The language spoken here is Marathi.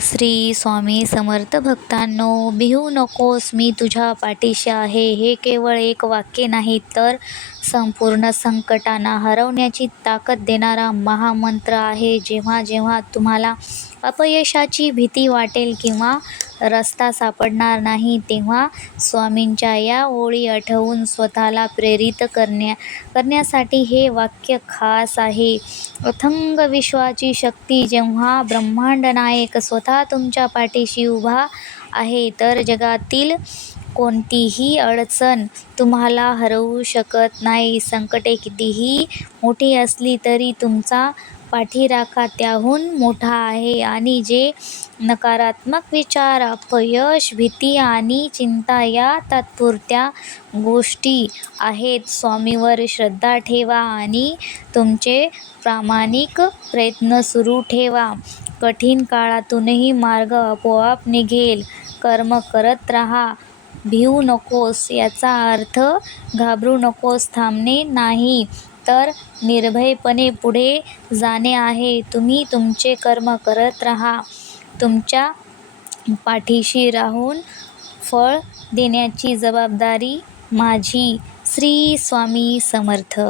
श्री स्वामी समर्थ भक्तांनो, भिवू नकोस, मी तुझ्या पाठीशी आहे. हे केवळ एक वाक्य नाही, तर संपूर्ण संकटांना हरवण्याची ताकद देणारा महामंत्र आहे. जेव्हा जेव्हा तुम्हाला अपयशाची भीती वाटेल किंवा रस्ता सापडणार नाही, तेव्हा स्वामींच्या या ओळी आठवून स्वतःला प्रेरित करण्यासाठी हे वाक्य खास आहे. अथंग विश्वाची शक्ती. जेव्हा ब्रह्मांड नायक स्वतः तुमच्या पाठीशी उभा आहे, तर जगातील कोणतीही अडचण तुम्हाला हरवू शकत नाही. संकटे कितीही मोठी असली तरी तुमचा पाठीराखा त्याहून मोठा आहे. आणि जे नकारात्मक विचार, अपयश, भीती आणि चिंता या तात्पुरत्या गोष्टी आहेत, स्वामींवर श्रद्धा ठेवा आणि तुमचे प्रामाणिक प्रयत्न सुरू ठेवा. कठीण काळातूनही मार्ग आपोआप निघेल. कर्म करत राहा, भिवू नकोस याचा अर्थ घाबरू नकोस, थांबणे नाही, तर निर्भयपणे पुढे जाणे आहे. तुम्ही तुमचे कर्म करत राहा, तुमच्या पाठीशी राहून फळ देण्याची जबाबदारी माझी. श्री स्वामी समर्थ.